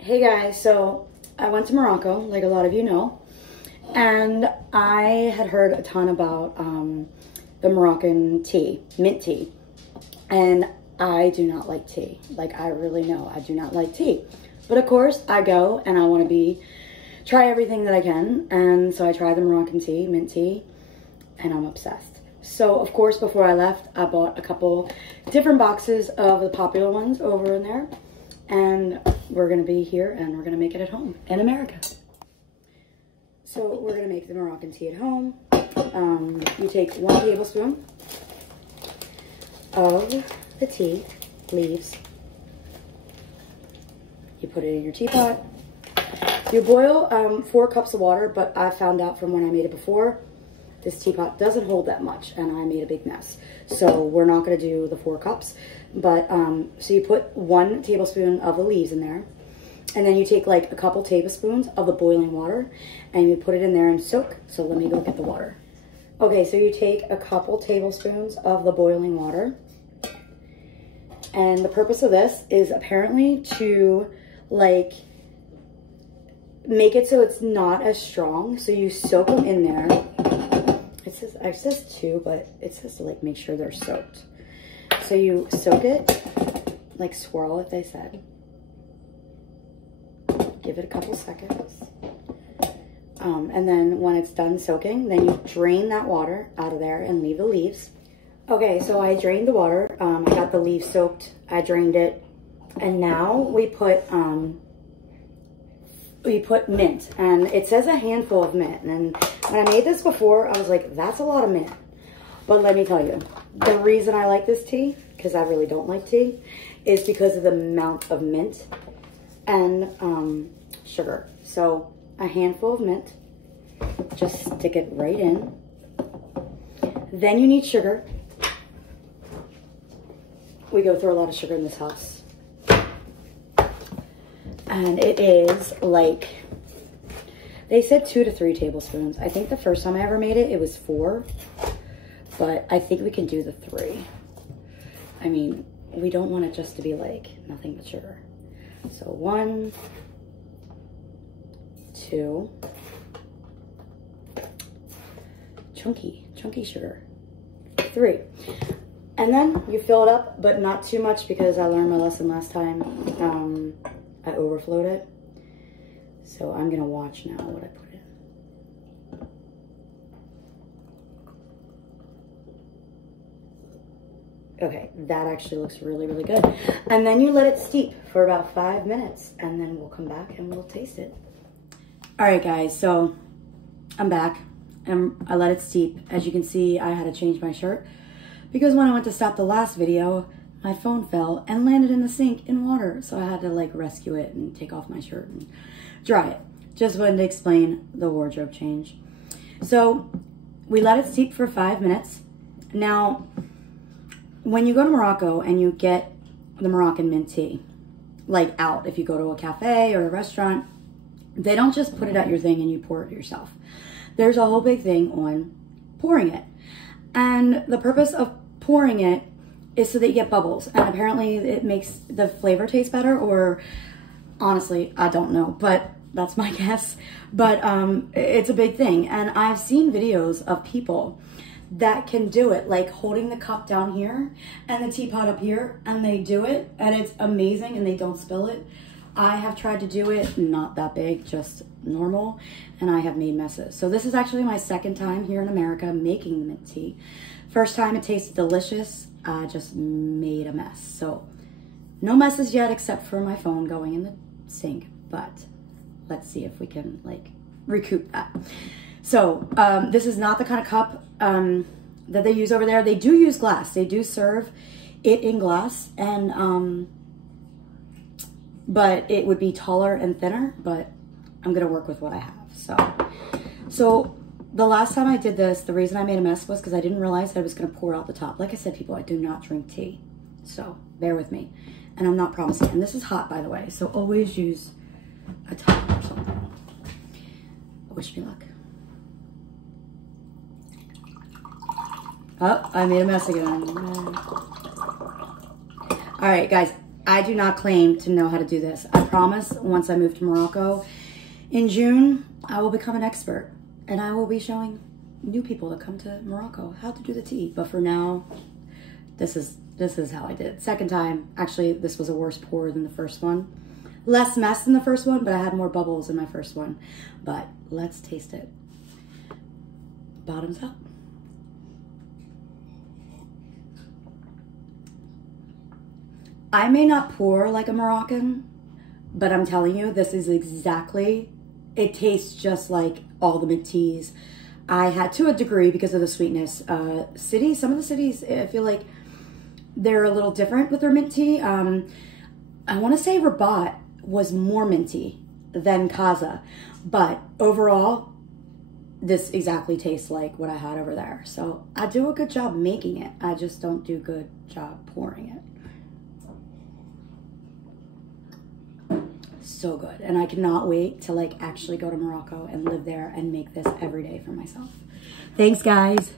Hey guys, so I went to Morocco, like a lot of you know, and I had heard a ton about the Moroccan tea, mint tea, and I do not like tea. Like, I really know I do not like tea. But of course, I go and I want to try everything that I can, and so I tried the Moroccan tea, mint tea, and I'm obsessed. So, of course, before I left, I bought a couple different boxes of the popular ones over in there. And we're gonna be here and we're gonna make it at home in America. So we're gonna make the Moroccan tea at home. You take 1 tablespoon of the tea leaves. You put it in your teapot. You boil 4 cups of water, but I found out from when I made it before, this teapot doesn't hold that much and I made a big mess. So we're not gonna do the 4 cups. But, so you put 1 tablespoon of the leaves in there, and then you take like a couple tablespoons of the boiling water, and you put it in there and soak. So let me go get the water. Okay, so you take a couple tablespoons of the boiling water, and the purpose of this is apparently to like make it so it's not as strong. So you soak them in there. It says 2, but it says to like make sure they're soaked. So you soak it, like swirl it, they said. Give it a couple seconds. And then when it's done soaking, then you drain that water out of there and leave the leaves. Okay, so I drained the water. I got the leaves soaked. I drained it. And now we put mint. And it says a handful of mint. And when I made this before, I was like, that's a lot of mint. But let me tell you, the reason I like this tea, because I really don't like tea, is because of the amount of mint and sugar. So a handful of mint, just stick it right in. Then you need sugar. We go through a lot of sugar in this house. And it is like, they said 2 to 3 tablespoons. I think the first time I ever made it, it was 4. But I think we can do the 3. I mean, we don't want it just to be like nothing but sugar. So 1, 2, chunky sugar, 3. And then you fill it up, but not too much because I learned my lesson last time. I overflowed it. So I'm gonna watch now what I put in. Okay, that actually looks really, really good. And then you let it steep for about 5 minutes, and then we'll come back and we'll taste it. All right, guys, so I'm back, and I let it steep. As you can see, I had to change my shirt because when I went to stop the last video, my phone fell and landed in the sink in water. So I had to like rescue it and take off my shirt and dry it. Just wanted to explain the wardrobe change. So we let it steep for 5 minutes. Now, when you go to Morocco and you get the Moroccan mint tea, like out, if you go to a cafe or a restaurant, they don't just put it at your thing and you pour it yourself. There's a whole big thing on pouring it. And the purpose of pouring it is so that you get bubbles. And apparently it makes the flavor taste better, or honestly, I don't know, but that's my guess. But it's a big thing. And I've seen videos of people that can do it, like holding the cup down here and the teapot up here, and they do it and it's amazing and they don't spill it. I have tried to do it, not that big, just normal, and I have made messes. So this is actually my 2nd time here in America making the mint tea. First time it tasted delicious, I just made a mess. So no messes yet except for my phone going in the sink, but let's see if we can like recoup that. So this is not the kind of cup that they use over there. They do use glass. They do serve it in glass, and but it would be taller and thinner, but I'm gonna work with what I have. So the last time I did this, the reason I made a mess was because I didn't realize that I was gonna pour out the top. Like I said, people, I do not drink tea, so bear with me. And I'm not promising. And this is hot, by the way, so always use a towel or something. Wish me luck. Oh, I made a mess again. All right, guys, I do not claim to know how to do this. I promise once I move to Morocco in June, I will become an expert and I will be showing new people that come to Morocco how to do the tea. But for now, this is how I did it. Second time, actually, this was a worse pour than the first one. Less mess than the first one, but I had more bubbles in my first one. But let's taste it. Bottoms up. I may not pour like a Moroccan, but I'm telling you, this is exactly, it tastes just like all the mint teas I had, to a degree, because of the sweetness. Some of the cities, I feel like they're a little different with their mint tea. I want to say Rabat was more minty than Casa, but overall, this exactly tastes like what I had over there. So I do a good job making it. I just don't do a good job pouring it. So good. And I cannot wait to like actually go to Morocco and live there and make this every day for myself. Thanks, guys.